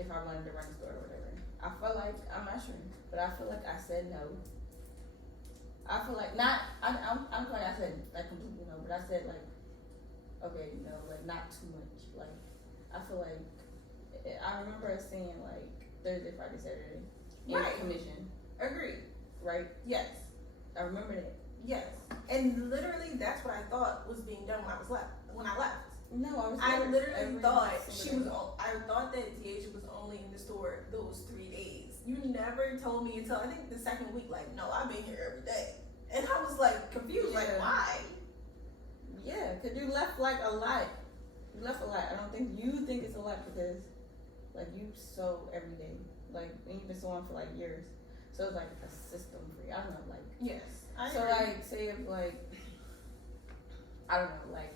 if I wanted to run a store or whatever. I feel like, I'm not sure, but I feel like I said no. I feel like not. I'm like I said like completely no, but I said like okay, no, like not too much. Like I feel like I remember us saying like Thursday, Friday, Saturday, right? Commission. Agreed. Right. Yes. I remember that. Yes. And literally, that's what I thought was being done when I left. No, I literally thought she was. I thought that Deasia was only in the store those 3 days. You never told me until I think the second week. Like, no, I've been here every day, and I was like confused. Like, why? Yeah, cause you left like a lot. You left a lot. I don't think you think it's a lot because like you sew every day. Like and you've been sewing for like years, so it's like a system for you. I don't know, like yes. So like say if like I don't know, like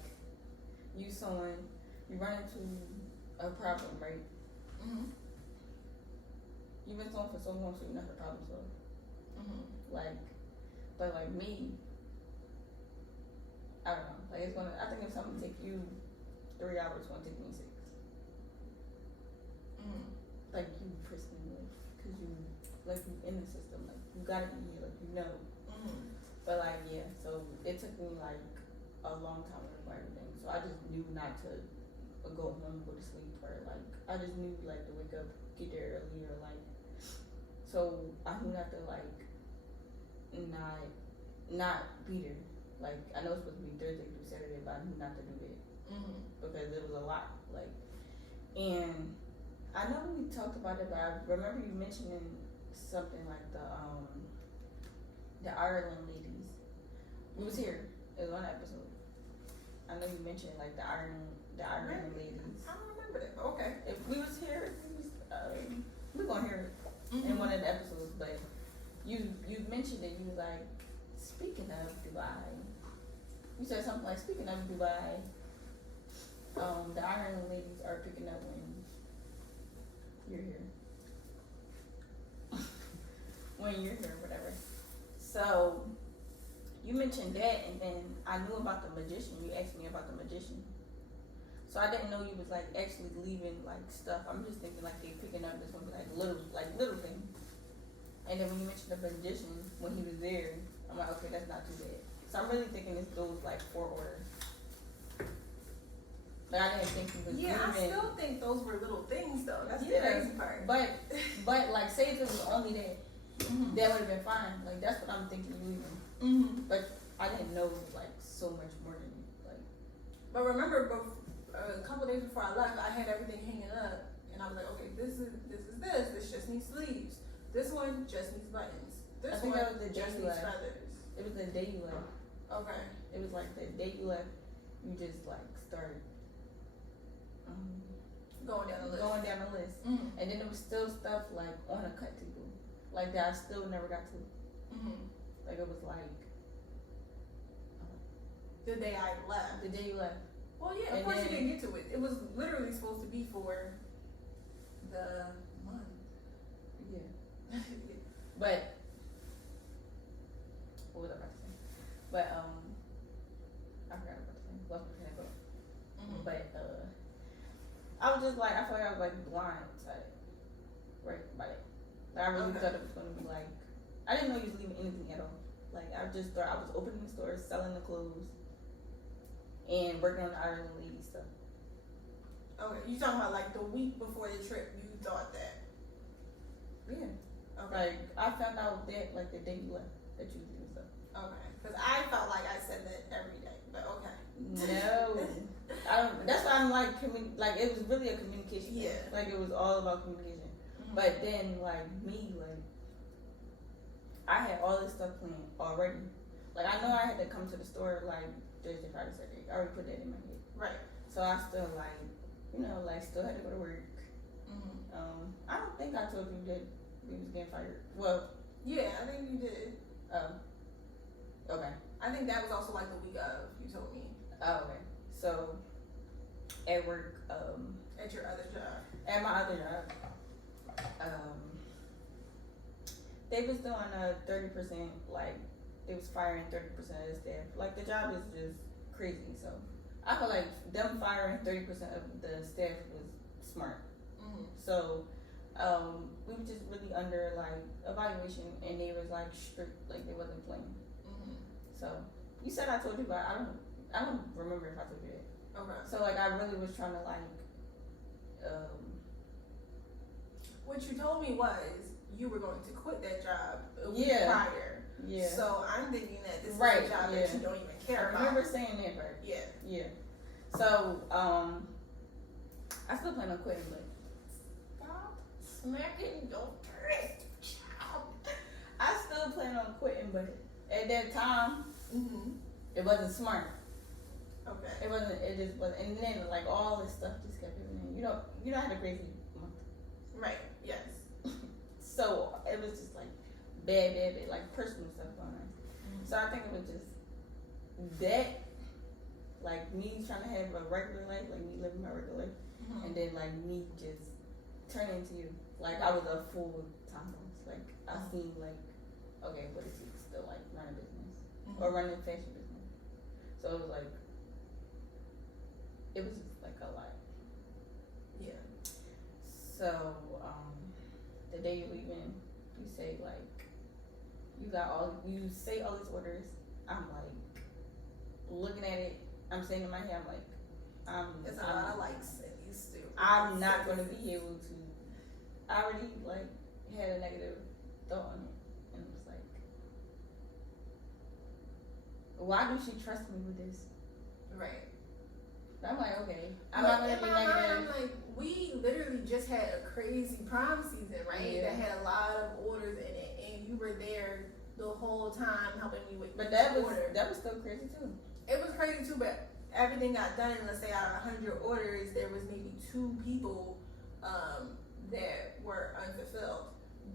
you sewing, you run into a problem, right? Mhm. You've been sewing for so long, so you're not the problem solver. Mhm. Like, but like me, I don't know. Like it's gonna. I think if something take you 3 hours, it's gonna take me 6. Mhm. Like you personally, cause you like you in the system, like you gotta be here, like you know. Mhm. But like yeah, so it took me like a long time to learn everything. So I just knew not to go home, go to sleep, or like I just knew like to wake up, get there early, or like. So I knew not to like not be there. Like I know it's supposed to be Thursday through Saturday, but I knew not to do that because it was a lot. Like, and I know we talked about it, but I remember you mentioning something like the Ireland ladies. We was here. It was on that episode. I know you mentioned like the Ireland ladies. I don't remember that. But okay. If we was here, we gonna hear it in one of the episodes. But you mentioned it. You was like, speaking of Dubai, you said something like, speaking of Dubai, the Ireland ladies are picking up when you're here. When you're here, whatever. So you mentioned that, and then I knew about the magician. You asked me about the magician, so I didn't know you was like actually leaving like stuff. I'm just thinking like they picking up this one like little things. And then when you mentioned the magician when he was there, I'm like, okay, that's not too bad. So I'm really thinking this goes like 4 orders. But I didn't think he was leaving. I still think those were little things though. That's the crazy part. But like say if it was only that, that would have been fine. Like that's what I'm thinking you leaving. But I didn't know like so much more than like. But remember, a couple days before I left, I had everything hanging up, and I was like, okay, this. This just needs sleeves. This one just needs buttons. This one just needs feathers. It was the day you left. Okay. It was like the day you left. You just like started going down the list. And then there was still stuff like on a cut table, like that I still never got to. Like it was like the day I left. The day you left. Well, yeah, of course you didn't get to it. It was literally supposed to be for the month. Yeah. But what was I about to say? But I forgot what I was saying. Lost my train of thought. But I was just like, I feel like I was like blindsided, right, by it. Like I really thought it was gonna be like, I didn't know you was leaving anything at all. Like I just thought I was opening the store, selling the clothes, and working on the Ireland lady stuff. Okay, you talking about like the week before the trip? You thought that? Yeah. Okay. Like I found out that like the day you left that you was doing stuff. Okay, because I felt like I said that every day, but okay. No, I don't. That's why I'm like, like it was really a communication. Yeah. Thing. Like it was all about communication. But then like me, like I had all this stuff planned already. Like I know I had to come to the store like Thursday, Friday, Saturday. I already put that in my head. Right. So I still like, like still had to go to work. I don't think I told you that we was getting fired. Well. Yeah, I think you did. Okay. I think that was also like the week of, you told me. Oh, okay. So, at work, at your other job. At my other job, they was doing a 30%, like, they was firing 30% of the staff. Like, the job is just crazy, so I feel like them firing 30% of the staff was smart. So we were just really under like evaluation, and they was like strict, like they wasn't playing. So you said I told you, but I don't remember if I told you that. Okay. So like I really was trying to like what you told me was you were going to quit that job a week Yeah. prior. Yeah. So I'm thinking that this Right, is a job yeah. that you don't even care I about. remember saying that, right? Yeah. Yeah. So I still plan on quitting, but Stop smacking your wrist. I still plan on quitting, but at that time it wasn't smart. Okay. It wasn't. It just wasn't. And then like all this stuff just kept happening. You know, I had a crazy month. Right. Yes. So it was just like bad, like personal stuff going on. So I think it was just that, like me trying to have a regular life, like me living my regular life, and then like me just turning into you. Like I was a full time boss. Like I seen like, okay, what is he still like running a business or running a fashion business? So it was like, it was just like a lot. Yeah. So the day you're leaving, you say like, you say all these orders. I'm like looking at it. I'm saying in my head, I'm like, There's a lot of likes and you stupid. I'm not going to be able to. I already like had a negative thought on it, and it was like, why do she trust me with this? Right. I'm like, okay, I'm not going to be negative. I'm like, we literally just had a crazy prom season, right? Yeah. That had a lot of orders in it, and you were there the whole time helping me with But each that order. was still crazy too. It was crazy too, but everything got done. And let's say out of 100 orders, there was maybe 2 people that were unfulfilled.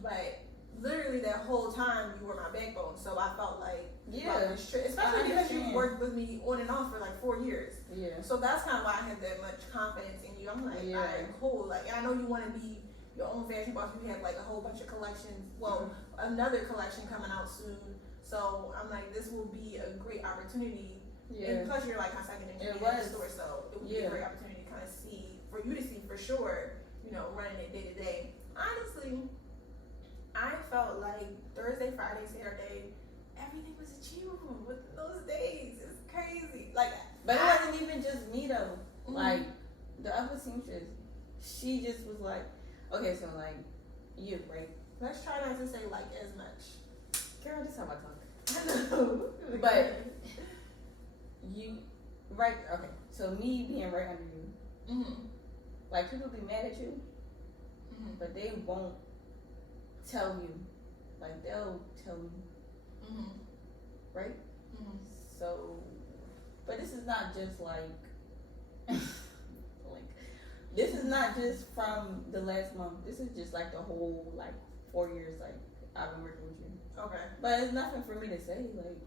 But literally that whole time, you were my backbone. So I felt like, especially because you worked with me on and off for like 4 years. Yeah. So that's kind of why I had that much confidence in you. I'm like, all right, cool. Like, I know you want to be your own fashion boss. You have like a whole bunch of collections. Well, another collection coming out soon. So I'm like, this will be a great opportunity. Yeah. And plus, you're like my second engineer in the store, so it would be a great opportunity to kind of see, for you to see for sure, you know, running it day to day. Honestly, I felt like Thursday, Friday, Saturday, everything was achievable with those days. It's crazy. Like, but it wasn't even just me though. Like the other seamstress, she just was like, okay, so like you, right? Let's try not to say like as much. Girl, this is how I talk. I know. But you, right? Okay, so me being right under you, like people be mad at you, but they won't tell you. Like they'll tell you, right? So, but this is not just like, this is not just from the last month. This is just like the whole like 4 years like I've been working with you. Okay. But it's nothing for me to say. Like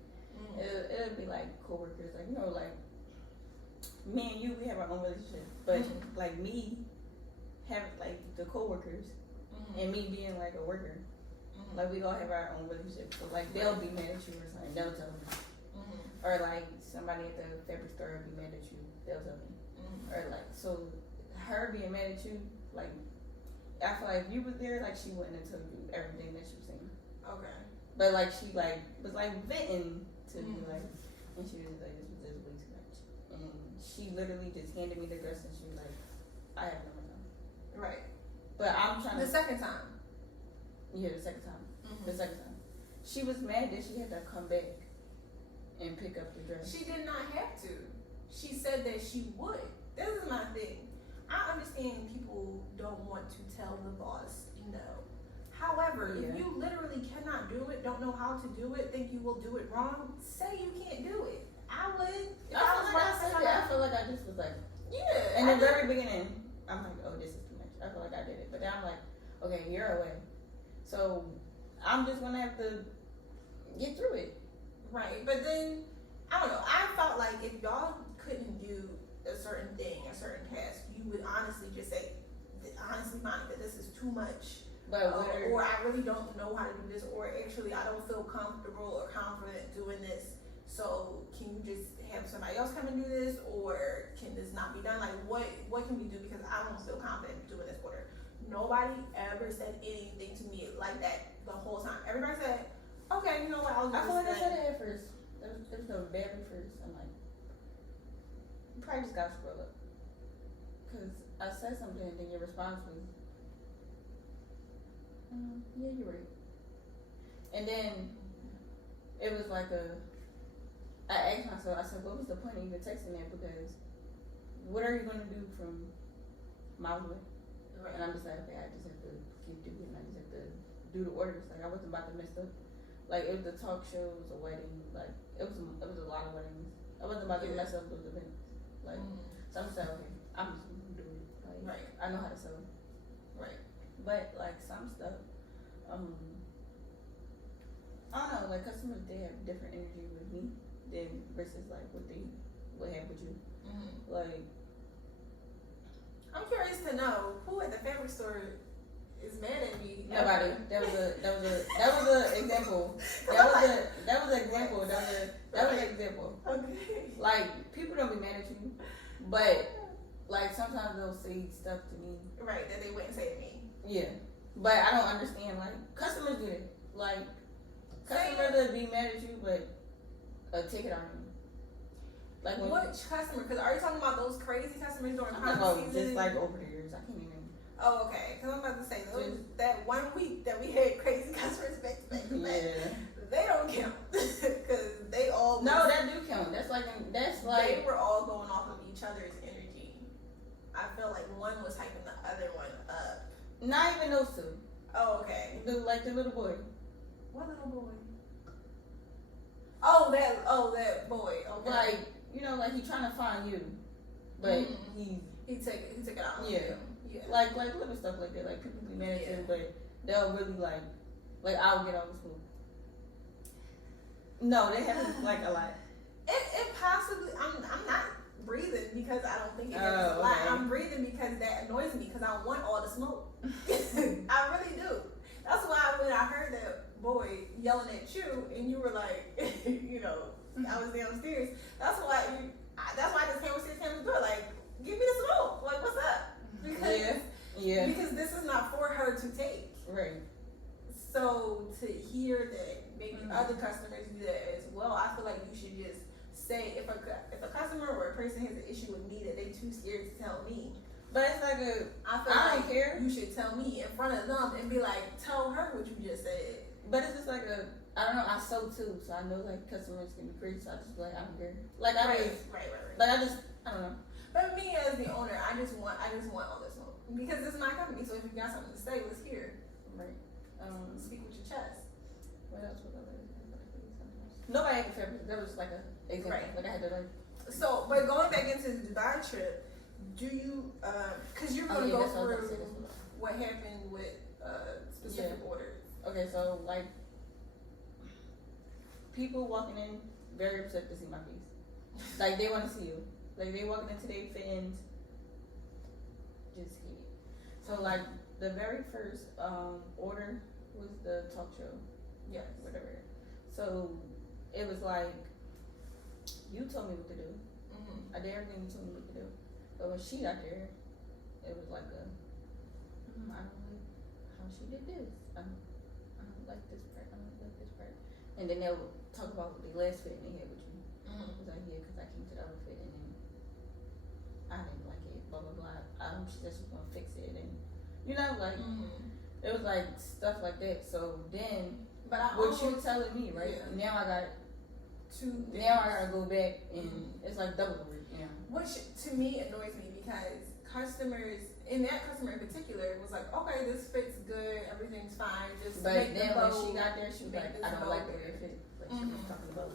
it'll be like coworkers, like you know, like me and you, we have our own relationship. But like me, have like the coworkers, and me being like a worker, like we all have our own relationship. So like they'll be mad at you or something. They'll tell me. Or like somebody at the fabric store will be mad at you. They'll tell me. Or like so, her being mad at you, like I feel like if you was there, like she wouldn't have told you everything that she was saying. Okay. But like she like was like venting to me like, and she was like, this was way too much. And she literally just handed me the dress and she was like, I have no more time. Right. But I'm trying the second time. Yeah, the second time. The second time. She was mad that she had to come back and pick up the dress. She did not have to. She said that she would. This is my thing. I understand people don't want to tell the boss no. However, if you literally cannot do it, don't know how to do it, think you will do it wrong, say you can't do it. I would. I feel like I just was like, in the very beginning, I'm like, oh, this is too much. I feel like I did it. But then I'm like, okay, you're away. So I'm just going to have to get through it. Right. But then, I don't know. I felt like if y'all couldn't do a certain thing, a certain task, you would honestly just say, honestly, Monica, this is too much. But or I really don't know how to do this, or actually I don't feel comfortable or confident doing this. So can you just have somebody else come and do this, or can this not be done? Like what can we do, because I don't feel confident doing this order. nobody ever said anything to me like that the whole time. Everybody said, okay, you know what, I'll do I feel like I this said it at first. There was the very first. I'm like, you probably just gotta scroll up. Cause I said something and then your response was, yeah, you're right. And then it was like I asked myself, I said, what was the point of even texting that? Because what are you gonna do from miles away? Right. And I'm just like, okay, I just have to keep doing it. I just have to do the orders. Like I wasn't about to mess up. Like it was the talk show, it was a wedding. Like it was a lot of weddings. I wasn't about to mess up those events. Like so I'm just like, okay, I'm just gonna do it. Like Right. I know how to sell. Right. But like some stuff, I don't know. Like customers, they have different energy with me than versus like what have with you. Like I'm curious to know who at the fabric store is mad at me. nobody. That was an example. That was an example. That was an example. Okay. Like people don't be mad at you, but like sometimes they'll say stuff to me. Right, that they wouldn't say to me. Yeah, but I don't understand. Like customers do it. Like customers will be mad at you, but take it on you. Like which customer? Because are you talking about those crazy customers during I'm Christmas season? just like over the years. I can't even. Oh, okay. Because I'm about to say that 1 week that we had crazy customers back to back to back. Yeah. They don't count because they all. No, that do count. That's like they were all going off of each other's energy. I feel like one was hyping the other one up. Not even those two. Oh, okay. The little boy. What little boy? Oh, that boy. Okay. Like like he trying to find you, but he took it out on yeah. you. Yeah. Like little stuff like that. Like people be mad at you, but they'll really like I'll get all the smoke. No, they haven't like a lot. It possibly. I'm not breathing because I don't think it happens a lot. Okay. I'm breathing because that annoys me because I want all the smoke. I really do. That's why when I heard that boy yelling at you and you were like, I was downstairs. That's why I just came upstairs, came to the door, like, give me the smoke. Like, what's up? Because this is not for her to take. Right. So to hear that maybe other customers do that as well, I feel like you should just say if a customer or a person has an issue with me that they too scared to tell me. But it's like I don't care. You should tell me in front of them and be like, tell her what you just said. But it's just like I don't know, I sew too, so I know like customers can be crazy, so I just be like, I don't care. Like I right. Like I don't know. But me as the owner, I just want all this smoke. Because it's my company, so if you got something to say, let's hear. Right. Speak with your chest. What else was I Nobody had a favorite. That was like a example. Right. Like I had to like. So, but going back into the Dubai trip, do you? Because you're going to go through what happened with specific orders. Okay, so like people walking in very upset to see my face. Like they want to see you. Like they walking into their fittings. Just hate it. So like the very first order was the talk show. Yes. Whatever. So it was like you told me what to do. I did everything you told me what to do. But when she got there, it was like I don't like how she did this. I don't like this part. I don't like this part. And then they'll talk about the last fit they had with you. It was like, yeah, because I came to the other fit and then I didn't like it. Blah blah blah. She said she was gonna fix it, and like it was like stuff like that. So then, but what you telling me, right? Yeah. Now I got Now I gotta go back and it's like double the work. Yeah. Which to me annoys me because customers, and that customer in particular, was like, okay, this fits good, everything's fine. Just but make then the when bow, she got there, she was like, I don't like the way it fit. Like she was talking about.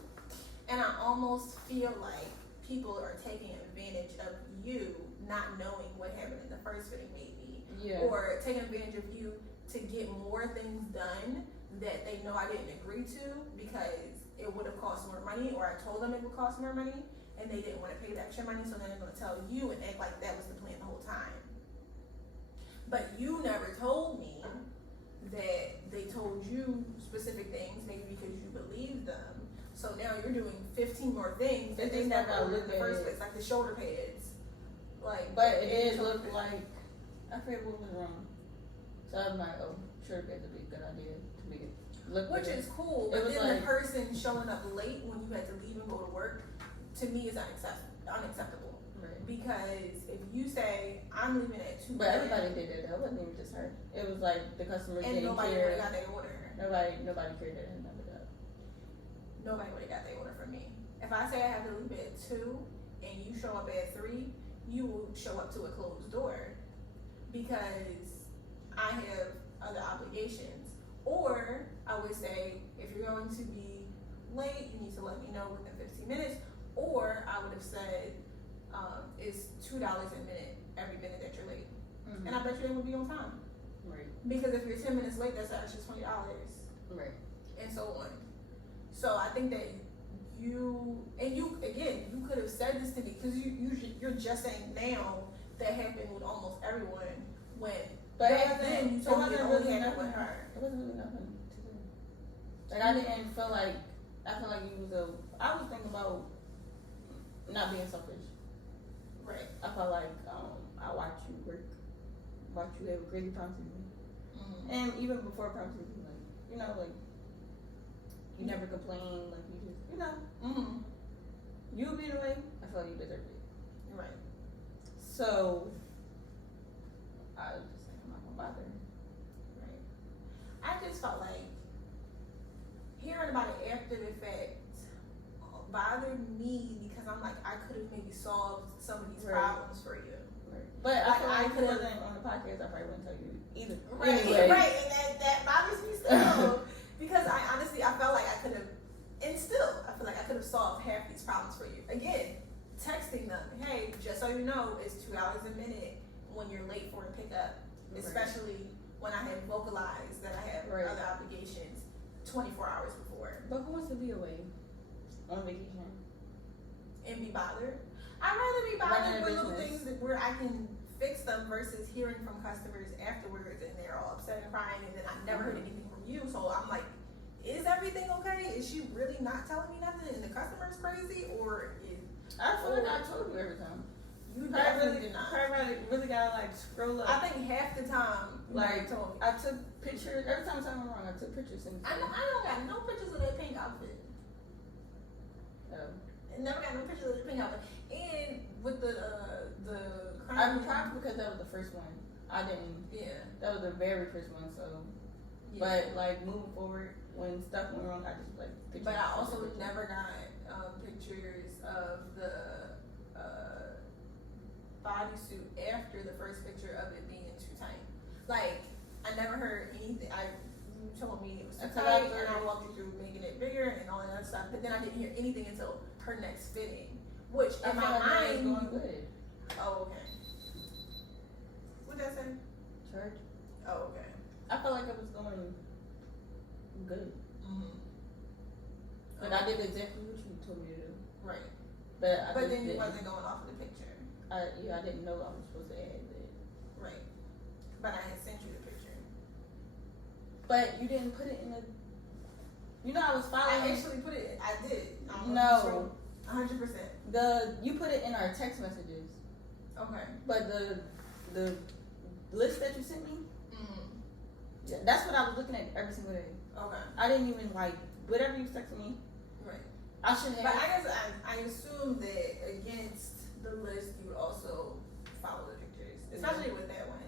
And I almost feel like people are taking advantage of you not knowing what happened in the first fitting, maybe, or taking advantage of you to get more things done that they know I didn't agree to because it would have cost more money, or I told them it would cost more money, and they didn't want to pay the extra money, so then they're going to tell you and act like that was the plan the whole time. But you never told me that they told you specific things, maybe because you believed them. So now you're doing 15 more things that they never ordered in the first place, like the shoulder pads. But it did look like, I forget what was wrong. So I'm like, oh, sure, that'd be a good idea to make it look Which better. is cool, but then the person showing up late when you had to leave and go to work, to me, is unacceptable. Right. Because if you say, I'm leaving at 2 But everybody did it though. It wasn't even just her. It was like the customers and didn't nobody care. would have got their order. Nobody cared that her number up. Nobody would have got their order from me. If I say I have to leave at 2 and you show up at 3, you will show up to a closed door because I have other obligations. Or I would say, if you're going to be late, you need to let me know within 15 minutes. Or I would have said, it's $2 a minute every minute that you're late. Mm-hmm. And I bet you they would be on time. Right. Because if you're 10 minutes late, that's an extra $20. Right. And so on. So I think that you could have said this to me because you're just saying now that happened with almost everyone when but back then you told me it only happened with her. It wasn't really nothing to do. Like I didn't feel like you was I was thinking about not being selfish. Right. I felt like I watch you work, watch you have a great time to me, and even before prom season, like you never complain, like you just you being away, I feel like you deserve it. Right. So I was just like, I'm not gonna bother. Right. I just felt like hearing about it after the fact bothered me because I'm like, I could have maybe solved some of these problems for you. Right. But like, I feel like I if it wasn't on the podcast, I probably wouldn't tell you either. Right, anyway. right, and that bothers me still because I honestly felt like I could have, and still I feel like I could have solved half these problems for you. Again, texting them, hey, just so you know, it's $2 a minute when you're late for a pickup, especially when I had vocalized that I have other obligations 24 hours before. But who wants to be away on vacation and be bothered? I'd rather be bothered with little things where I can fix them versus hearing from customers afterwards and they're all upset and crying and then I never heard anything from you. So I'm like, is everything okay? Is she really not telling me nothing and the customer's crazy? Or is I feel like I told you every time. You definitely did not. I really gotta like scroll up. I think half the time like told me. I took pictures every time I'm wrong. I took pictures and I don't got no pictures of that pink outfit. I never got no pictures of the pink outfit. And with the I'm probably because that was the first one. I didn't. Yeah. That was the very first one. So, but like moving forward, when stuff went wrong, I just like. But I also never got pictures of the bodysuit after the first picture of it being too tight. Like I never heard anything. You told me it was too tight, and I walked you through making it bigger and all that other stuff. But then I didn't hear anything until her next fitting, which in my mind going good. Oh, okay. What'd that say? Church. Oh, okay. I felt like it was going good. Like I did exactly what you told me to do. Right. But then you wasn't going off of the picture. I didn't know I was supposed to add it. Right. But I had sent you the picture. But you didn't put it in the. I was following. I actually put it. I did. No. 100%. You put it in our text messages. Okay. But the list that you sent me. Yeah, that's what I was looking at every single day. Okay. I didn't even like whatever you texted me. Right. I should have. But I guess I assumed that against the list you would also follow the pictures, especially with that one,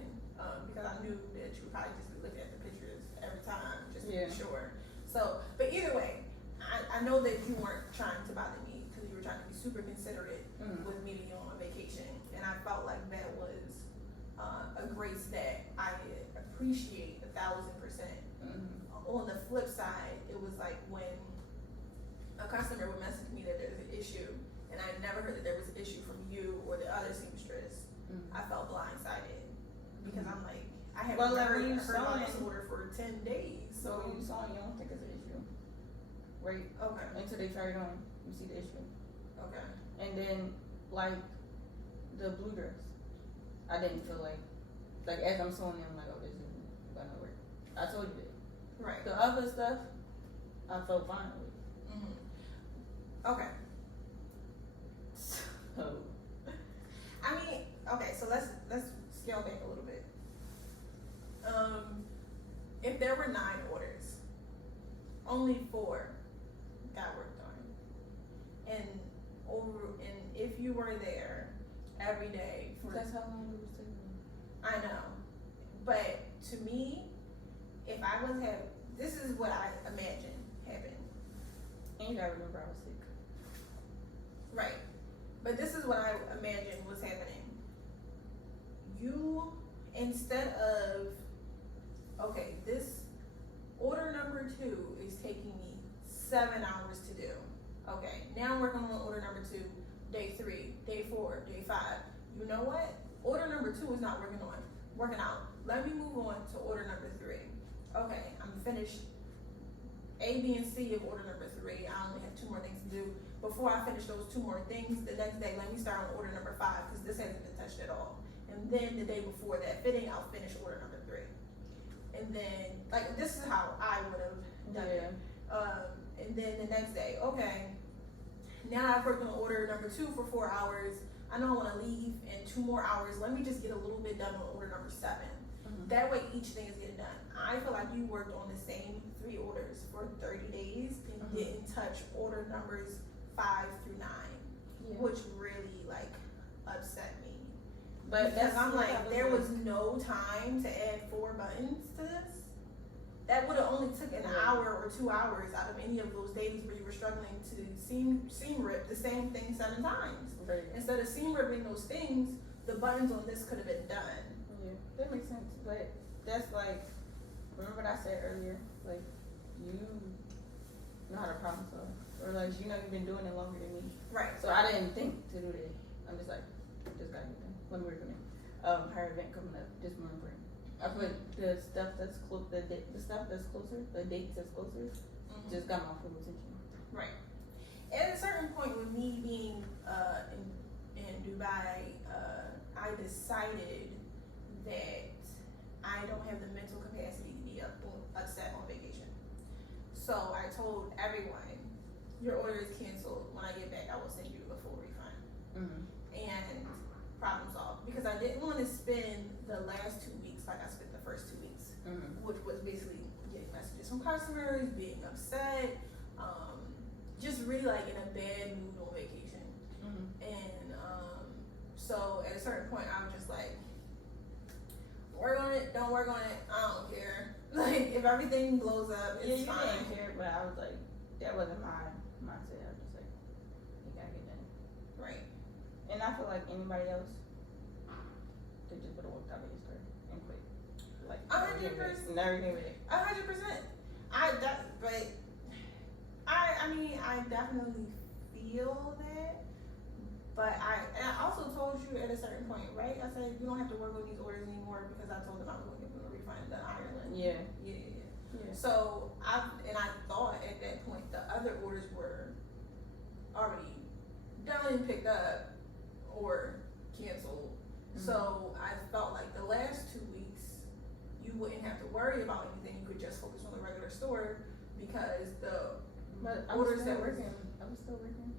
because I knew that you would probably just be looking at the pictures every time just to be sure. So, but either way, I know that you weren't trying to bother me because you were trying to be super considerate with me being on vacation, and I felt like that was a grace that I appreciate 1,000%. On the flip side, it was like when a customer would message me that there's an issue, and I never heard that there was an issue from you or the other seamstress. I felt blindsided because I'm like, I haven't heard about this order for 10 days. So when you saw it, you don't think it's an issue, right? Okay. Until they try it on, you see the issue. Okay. And then like the blue dress, I didn't feel like as I'm sewing them, I'm like, oh, this is gonna work. I told you that. Right. The other stuff, I felt fine with. Okay. So, I mean, okay, so let's scale back a little bit. were 9 orders. Only 4 got work done. And if you were there every day for, That's how long it was taking. I know, but to me, if I was this is what I imagine happened. And you gotta remember I was sick. Right. But this is what I imagine was happening. You, instead of, okay, this order number 2 is taking me 7 hours to do. Okay, now I'm working on order number 2, day 3, day 4, day 5. You know what? Order number 2 is not working out. Let me move on to order number 3. Okay, I'm finished A, B, and C of order number 3. I only have 2 more things to do. Before I finish those 2 more things, the next day, let me start on order number 5, because this hasn't been touched at all. And then the day before that fitting, I'll finish order number 3. And then, like, this is how I would have done it. And then the next day, okay, now I've worked on order number 2 for 4 hours. I know I want to leave in 2 more hours. Let me just get a little bit done on order number 7. That way each thing is getting done. I feel like you worked on the same 3 orders for 30 days and didn't touch order numbers 5 through 9, which really like upset me. But because I'm like, there was no time to add 4 buttons to this. That would have only took an hour or 2 hours out of any of those days where you were struggling to seam rip the same thing 7 times. Right. Instead of seam ripping those things, the buttons on this could have been done. Yeah, that makes sense. But that's like, remember what I said earlier? Like, you know how to problem solve. Or like, you know you've been doing it longer than me. Right. So I didn't think to do that. I'm just like, just gotta get done. Let me work on it. Her event coming up this month. I put the stuff that's the stuff that's closer, the dates that's closer, just got my full attention. Right. At a certain point with me being in Dubai, I decided that I don't have the mental capacity to be upset on vacation. So I told everyone, your order is canceled. When I get back, I will send you a full refund. And problem solved. Because I didn't want to spend the last 2 weeks like I spent the first 2 weeks, which was basically getting messages from customers, being upset, just really like in a bad mood on vacation. And so at a certain point, I was just like, work on it, don't work on it, I don't care. Like, if everything blows up, it's fine. I didn't care, but I was like, that wasn't my mindset. I was just like, you gotta get done. Right. And I feel like anybody else, they just would have walked out of his store and quit. Like, 100%. Never came back. 100%. I mean, I definitely feel that, but I also told you at a certain point, right? I said, you don't have to work on these orders anymore because I told them I was going to give them a refund to Ireland. Yeah. So I thought at that point the other orders were already done and picked up or canceled. So I felt like the last 2 weeks you wouldn't have to worry about anything. You could just focus on the regular store because the orders that were I was still working.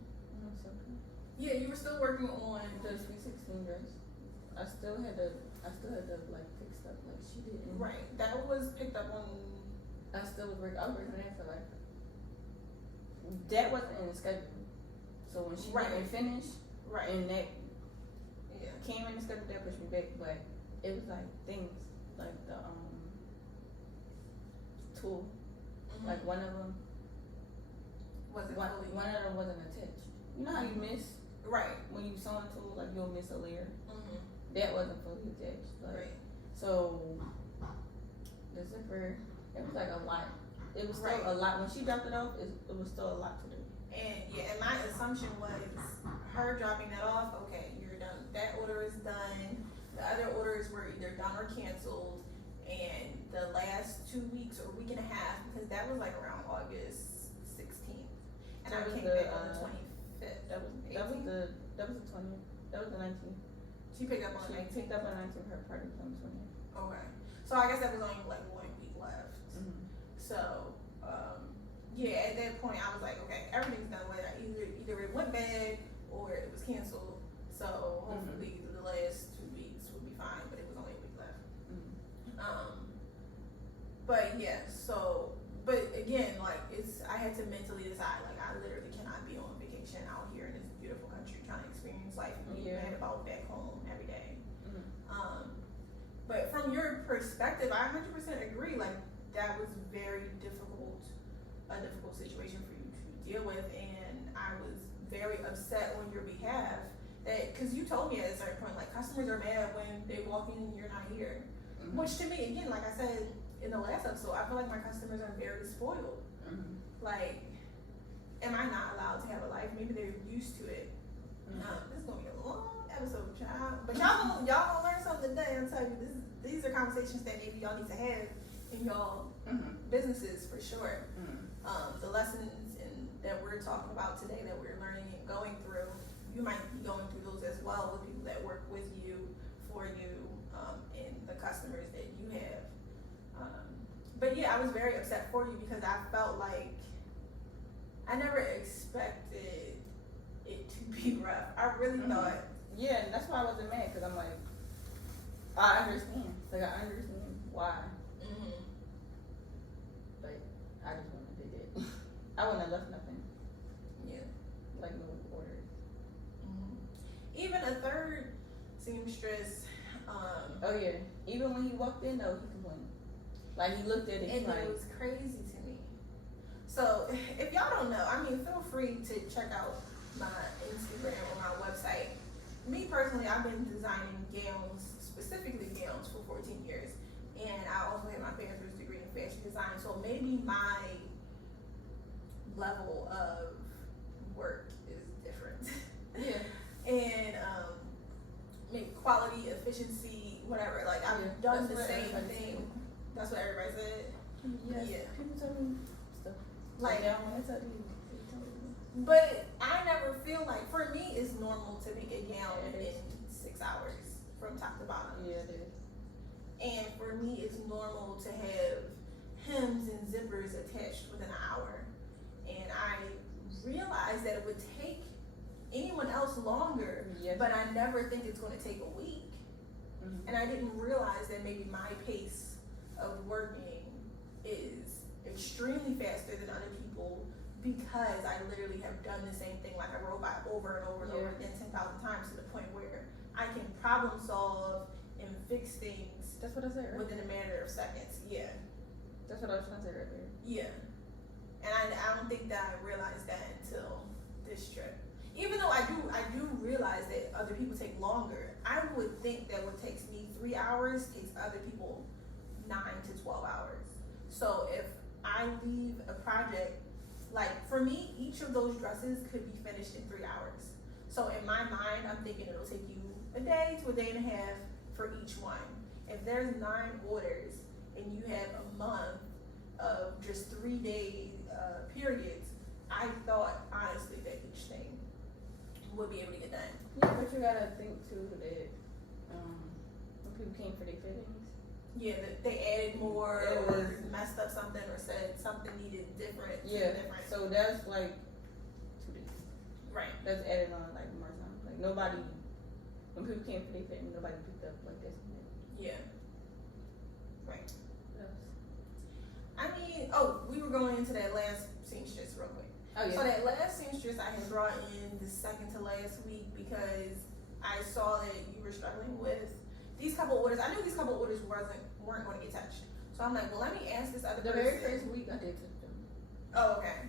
Yeah, you were still working on the Sweet 16 dress. I still had to like fix stuff like she didn't. Right. That was picked up on. I was working on that for like. That wasn't in the schedule. So when she didn't finish, and that came in the schedule, that pushed me back. But it was like things like the tool, like one of them. One of them wasn't attached. You know how you miss? Right. When you sew a tool, like you'll miss a layer. That wasn't fully attached. Like, so the zipper, it was like a lot. It was still a lot. When she dropped it off, it was still a lot to do. And and my assumption was her dropping that off. Okay, you're done. That order is done. The other orders were either done or canceled. And the last 2 weeks or week and a half, because that was like around August 16th. And I came back on the 25th. That was the 20th. That was the 19th. She picked up on the 19th. Picked up on the 19th. Her party was on the 20th. Okay. So I guess that was only like 1 week left. So, at that point I was like, okay, everything's done with it. Either it went bad or it was canceled. So hopefully the last 2 weeks would be fine, but it was only a week left. But yeah, so, but again, like, I had to mentally decide, like, I literally cannot be on vacation out here in this beautiful country trying to experience life and be mad about back home every day. But from your perspective, I 100% agree. Like, that was very difficult, a difficult situation for you to deal with, and I was very upset on your behalf. That, because you told me at a certain point, like, customers are mad when they walk in and you're not here. Which to me, again, like I said in the last episode, I feel like my customers are very spoiled. Like, am I not allowed to have a life? Maybe they're used to it. This is gonna be a long episode, child. But y'all gonna learn something today. I'll tell you, these are conversations that maybe y'all need to have in y'all businesses for sure. The lessons that we're talking about today, that we're learning and going through, you might be going through those as well with people that work with you, for you, and the customers that you have. But yeah, I was very upset for you because I felt like I never expected it to be rough. I really thought. Yeah, and that's why I wasn't mad, because I'm like, I understand. Like, I understand why. But I just wanted to do it. I wouldn't have left nothing. Yeah. Like, no orders. Even a third seamstress. Oh yeah. Even when he walked in though, he complained. Like, he looked at it, and like, it was crazy to me. So if y'all don't know, I mean, feel free to check out my Instagram or my website. Me personally, I've been designing gowns, specifically gowns, for 14 years, and I also have my bachelor's degree in fashion design. So maybe my level of work is different. yeah. And maybe quality, efficiency, whatever. Like, I've done the same thing. That's what everybody said. Yes. Yeah. People tell me stuff. Like, they don't want to tell you. They tell me. but I never feel like, for me, it's normal to make a gown in 6 hours from top to bottom. Yeah, it is. And for me, it's normal to have hems and zippers attached within an hour. And I realized that it would take anyone else longer, but I never think it's going to take a week. And I didn't realize that maybe my pace of working is extremely faster than other people, because I literally have done the same thing like a robot over and over and over again 10,000 times, to the point where I can problem solve and fix things. That's what I said earlier. Within a matter of seconds. Yeah. That's what I was trying to say earlier. Yeah. And I don't think that I realized that until this trip. Even though I do realize that other people take longer. I would think that what takes me 3 hours takes other people 9 to 12 hours. So if I leave a project, like, for me, each of those dresses could be finished in 3 hours. So in my mind, I'm thinking it'll take you a day to a day and a half for each one. If there's 9 orders and you have a month of just 3 day periods, I thought honestly that each thing would be able to get done. Yeah, but you gotta think too that when people came for their fittings. Yeah, that they added more or messed up something or said something needed different. Yeah, different. so that's like 2 days. Right. That's added on like more time. Like, nobody, when people came for their fitting, nobody picked up like this. Yeah. Right. What else? I mean, we were going into that last seamstress real quick. Oh yeah. So that last seamstress I had brought in the second to last week because I saw that you were struggling with these couple orders. I knew these couple orders weren't going to get touched. So I'm like, well, let me ask this other person. The very first week I did touch them. Oh, okay.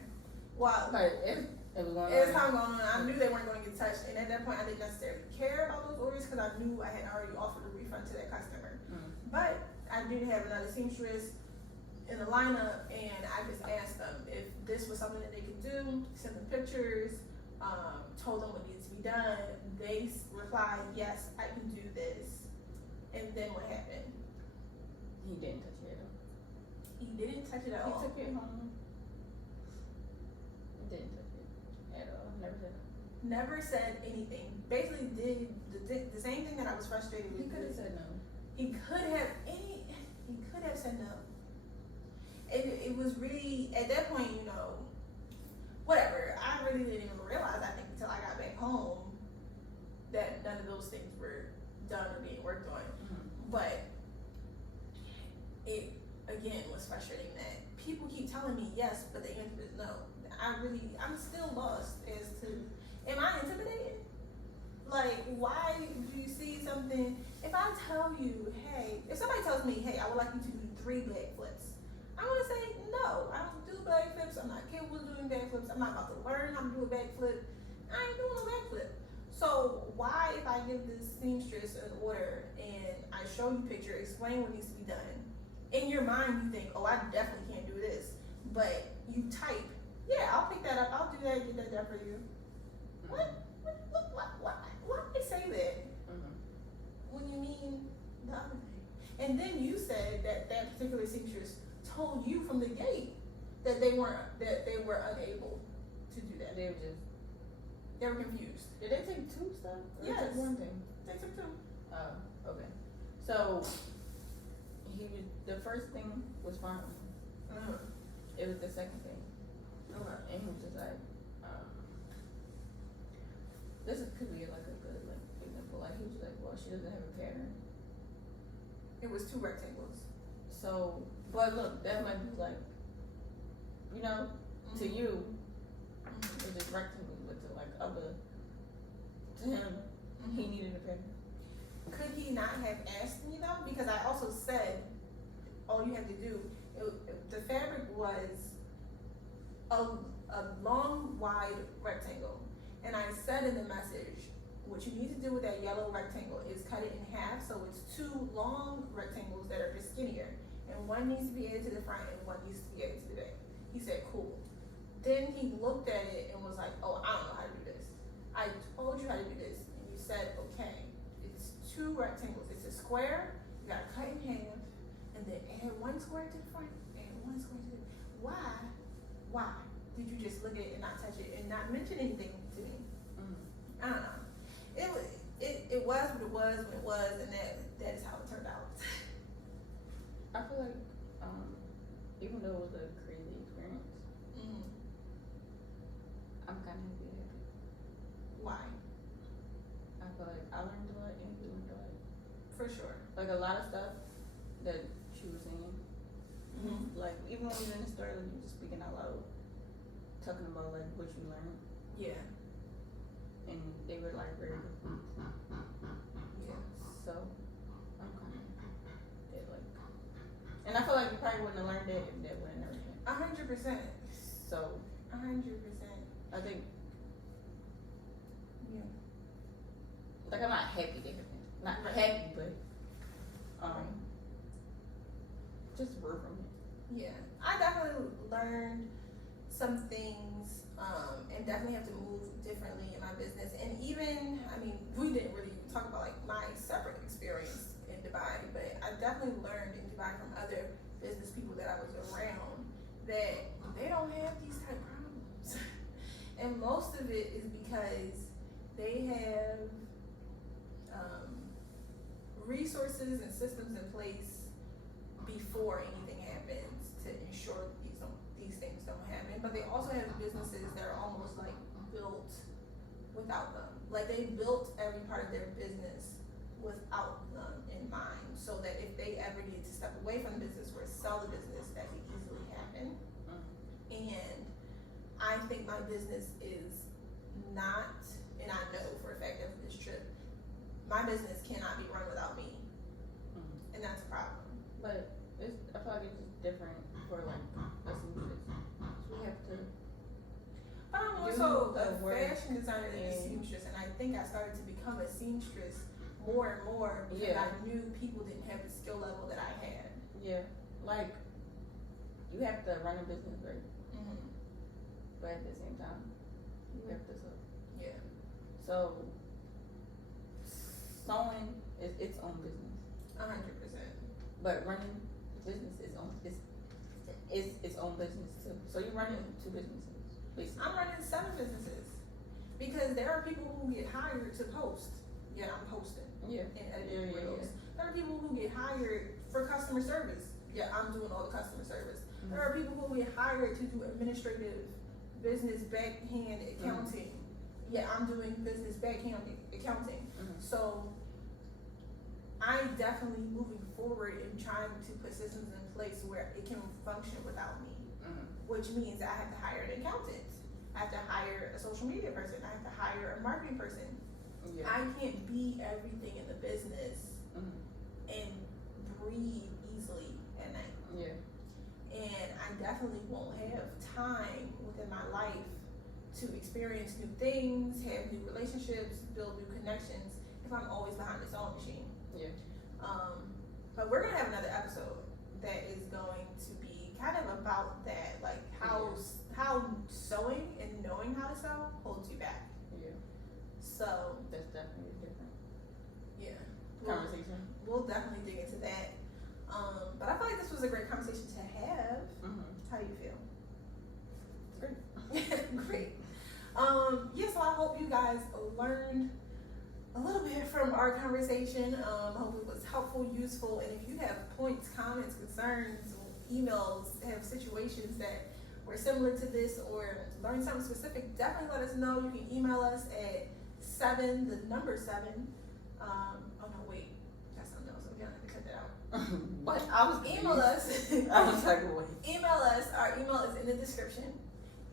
Well, Like, it was going on. It was time going on. I knew they weren't going to get touched, and at that point, I didn't necessarily care about those orders because I knew I had already offered a refund to that customer. But I did have another seamstress in the lineup, and I just asked them if this was something that they could do. Sent them pictures, told them what needed to be done. They replied, "Yes, I can do this." And then what happened? He didn't touch it at all. He didn't touch it at all. He took it home. He didn't touch it at all. Never said no. Never said anything. Basically did the same thing that I was frustrated with. He could have said no. He could have said no. It was really, at that point, whatever. I really didn't even realize, I think, until I got back home, that none of those things were done or being worked on. But again was frustrating that people keep telling me yes, but the answer is no. I'm still lost as to, am I intimidated? Like, why do you see something? If I tell you, hey, if somebody tells me, hey, I would like you to do 3 backflips, I'm gonna say no. I don't do backflips. I'm not capable of doing backflips. I'm not about to learn how to do a backflip. I ain't doing a backflip. So why, if I give this seamstress an order and I show you picture, explain what needs to be done, in your mind you think, oh, I definitely can't do this, but you type, yeah, I'll pick that up. I'll do that. Get that done for you. What? Why they say that? When you mean the other thing. And then you said that particular seamstress told you from the gate that they were unable to do that. They were confused. Did they take 2 stuff? Or Yes. they took 1 thing? They took 2. Oh, okay. So the first thing was fine. It was the second thing. Okay. And he was just like, could be like a good example. Like he was like, well, she doesn't have a pattern. It was 2 rectangles. So, but look, that might be like, you know, to you, it's just rectangle, but to like to him, he needed a pattern. Could he not have asked me though? Because I also said, all you have to do, the fabric was a long, wide rectangle. And I said in the message, what you need to do with that yellow rectangle is cut it in half so it's 2 long rectangles that are just skinnier. And one needs to be added to the front and one needs to be added to the back. He said, cool. Then he looked at it and was like, oh, I don't know how to do this. I told you how to do this. And you said, okay, it's 2 rectangles. It's a square, you gotta cut in half, and then add 1 square to the front, add 1 square to the back. Why did you just look at it and not touch it and not mention anything to me? I don't know. It was what it was when it was, and that is how it turned out. I feel like, even though it was a crazy experience, I'm kind of happy. Why? I feel like I learned a lot and you learned a lot. For sure. Like a lot of stuff that she was saying, like even when we were in the store, like, you were just speaking out loud, talking about like what you learned. Yeah. And they were like very good points. Yeah. So I'm kind of like, and I feel like you probably wouldn't have learned that if that wouldn't have happened. 100%. So 100%. I think, Yeah. like I'm not happy that happened. Not Right. happy, but just work from it. Yeah. I definitely learned some things, and definitely have to move differently in my business. And even, I mean, we didn't really talk about like my separate experience in Dubai, but I definitely learned in Dubai from other business people that I was around that they don't have these type of problems. And most of it is because they have resources and systems in place before anything happens to ensure these things don't happen. But they also have businesses that are almost like built without them. Like they built every part of their business without them in mind, so that if they ever needed to step away from the business or sell the business, that could easily happen. And I think my business is not, and I know for a fact after this trip, my business cannot be run without me. And that's a problem. But I feel like it's just different for like us seamstress. We have to. But I'm also a fashion designer and a seamstress, and I think I started to become a seamstress more and more because I knew people didn't have the skill level that I had. Yeah, like you have to run a business, right? But at the same time, you have to sew. Yeah. So sewing is its own business. 100%. But running the business is its own business too. So you're running 2 businesses, basically. I'm running 7 businesses because there are people who get hired to post. Yeah, I'm posting. Yeah. And editing reels. There are people who get hired for customer service. Yeah, I'm doing all the customer service. There are people who get hired to do administrative business backhand accounting. Yeah, I'm doing business backhand accounting. So I definitely moving forward and trying to put systems in place where it can function without me, which means I have to hire an accountant. I have to hire a social media person. I have to hire a marketing person. Yeah. I can't be everything in the business and breathe easily at night. Yeah. And I definitely won't have time within my life to experience new things, have new relationships, build new connections if I'm always behind the sewing machine. Yeah. But we're gonna have another episode that is going to be kind of about that, like how sewing and knowing how to sew holds you back. Yeah. So That's definitely different. Yeah. Conversation. We'll definitely dig into that. But I feel like this was a great conversation to have. How do you feel? Great. Great. So I hope you guys learned a little bit from our conversation. Hope it was helpful, useful, and if you have points, comments, concerns, emails, have situations that were similar to this or learned something specific, definitely let us know. You can email us at 7, the number 7. Oh no, wait, that's something else. I'm gonna have to cut that out. But I was Email us. I was like, wait. Email us. Our email is in the description,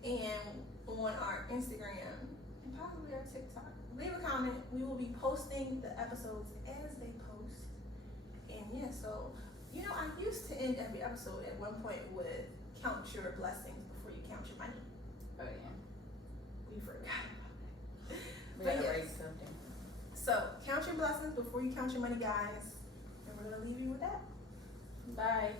and on our Instagram and possibly our TikTok. Leave a comment. We will be posting the episodes as they post. And yeah, so I used to end every episode at one point with count your blessings before you count your money. Oh yeah. We forgot about that. We But gotta yes. write something. So count your blessings before you count your money, guys. And we're gonna leave you with that. Bye.